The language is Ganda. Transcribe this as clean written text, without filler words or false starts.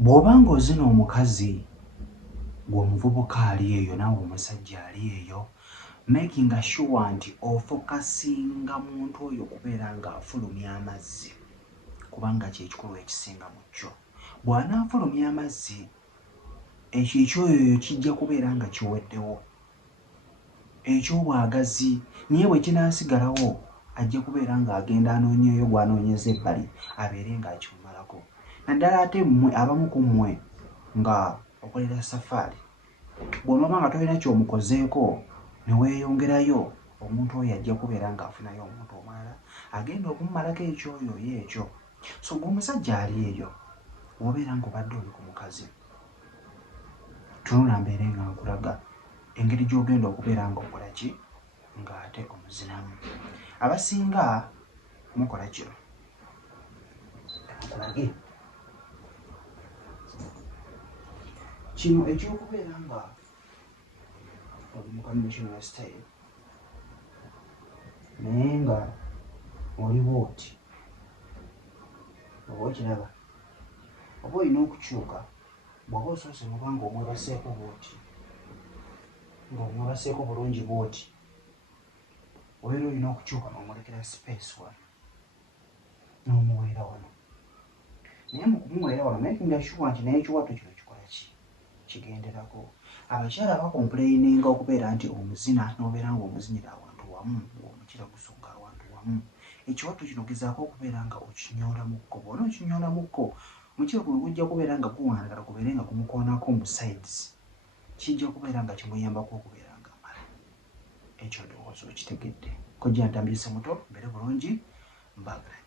bw'oba ng'ozina omukazi gw'omuvubuka ali eyo naawe omusajja ali eyo, making sure nti ofokasinga muntu oyo kubeera ng'afulumya amazzi, kubanga kyekikulu ekisinga mu kyo. Bw'anaafulumya amazzi, ekyo ekyoyo kijja kubeera nga kiweddewo ekyobwagazi, naye bwe kinaasigalawo ajja kubeera ng'agenda anoonyeeyo gw'anoonyeza ebbali abeere ng'akimumalako. Naddala ate mmwe abamu ku mmwe nga okolera safaari, bw'onooba nga tolina ky'omukozeeko ne weeyongerayo, omuntu oyo ajja kubeera ng'afunayo omuntu omulala agenda okumumalako ekyoyo ye ekyo. So ng'omusajja ali eyo, bw'obeera ng'obadde oli ku mukazi, tunula mbeere nga nkulaga engeri gy'ogenda okubeera ng'okola ki, ng'ate omuzinamu. Abasinga mukola kino, nkulage kino eky'okubeera nga oli mu conventional style naye nga oli bw'oti, oba okiraba, oba olina okukyuka bw'oba osoose muba ng'omwebaseeko bw'oti, ng'omwebaseeko bulungi bw'oti, obeera olina okukyuka n'omulekera space wano n'omuweera wano. Naye mu kumuweera wano making sure nti n'ekiwato kino kikola ki, kigenderako. Abakyala bakompuleyininga okubeera nti omuzina n'obeera ng'omuzinyira awantu wamu, ng'omukira gusonga awantu wamu. Ekiwato kino gezaako okubeera nga okinyoola mukko. Bw'ona okinyoola mukko, omukira guno gujja kubeera nga guwanagala gubeere nga gumukoonako mu sides, kijja kubeera nga kimuyambako okubeera nga amala. Ekyo ndowooza okitegedde. Kojja ntambise muto, mbeere bulungi, mbaagala.